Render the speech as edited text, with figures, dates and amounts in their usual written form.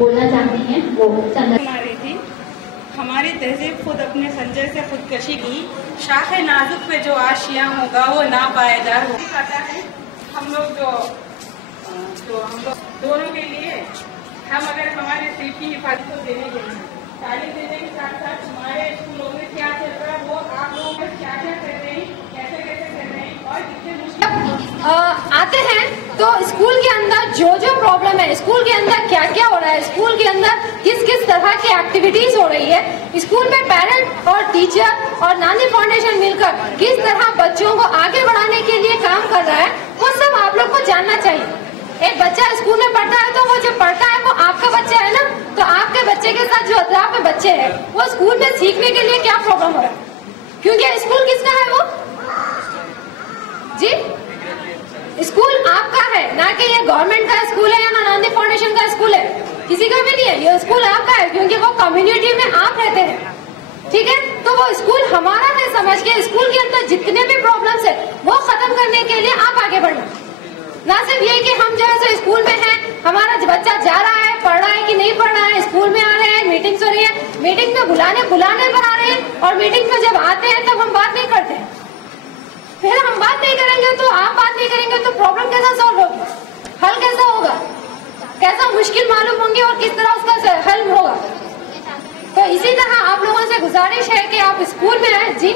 बोलना चाहती हैं वो चंदा थी। हमारी तहजीब खुद अपने खंजर से खुदकशी की, शाख नाजुक पे जो आशियां होगा वो ना पायदार हो जाता है। हम लोग जो हम लोग दोनों के लिए हम अगर हमारे सीट की हिफाजत को देने के लिए तालीम देने के साथ साथ हमारे स्कूलों में क्या चल रहा है वो आप लोगों में क्या क्या कर रहे हैं, कैसे कैसे कर रहे हैं और कितने मुश्किल आते हैं तो स्कूल के अंदर जो जो प्रॉब्लम है, स्कूल के अंदर क्या क्या हो रहा है, स्कूल के अंदर किस किस तरह की एक्टिविटीज हो रही है, स्कूल में पेरेंट और टीचर और नानी फाउंडेशन मिलकर किस तरह बच्चों को आगे बढ़ाने के लिए काम कर रहा है, वो सब आप लोग को जानना चाहिए। एक बच्चा स्कूल में पढ़ता है तो वो जो पढ़ता है वो आपका बच्चा है ना, तो आपके बच्चे के साथ जो अतराफ में बच्चे हैं वो स्कूल में सीखने के लिए क्या प्रॉब्लम हो रहा है, क्योंकि स्कूल किसका है वो जी, स्कूल आपका है ना कि ये गवर्नमेंट का स्कूल है या नांदी फाउंडेशन का स्कूल है, किसी का भी नहीं है, ये स्कूल आपका है क्योंकि वो कम्युनिटी में आप रहते हैं। ठीक है, तो वो स्कूल हमारा है समझ के स्कूल के अंदर जितने भी प्रॉब्लम्स है वो खत्म करने के लिए आप आगे बढ़ना। ना सिर्फ ये कि हम जैसे स्कूल में हैं, हमारा बच्चा जा रहा है, पढ़ रहा है कि नहीं पढ़ रहा है, स्कूल में आ रहे हैं, मीटिंग्स हो रही है, मीटिंग में बुलाने पर आ रहे हैं और मीटिंग में जब आते हैं तब हम बात नहीं करते हैं। फिर हम बात नहीं करेंगे तो आप बात नहीं करेंगे तो प्रॉब्लम कैसा सॉल्व होगी, हल कैसा होगा, कैसा मुश्किल मालूम होंगी और किस तरह उसका हल होगा। तो इसी तरह आप लोगों से गुजारिश है कि आप स्कूल में आए जी।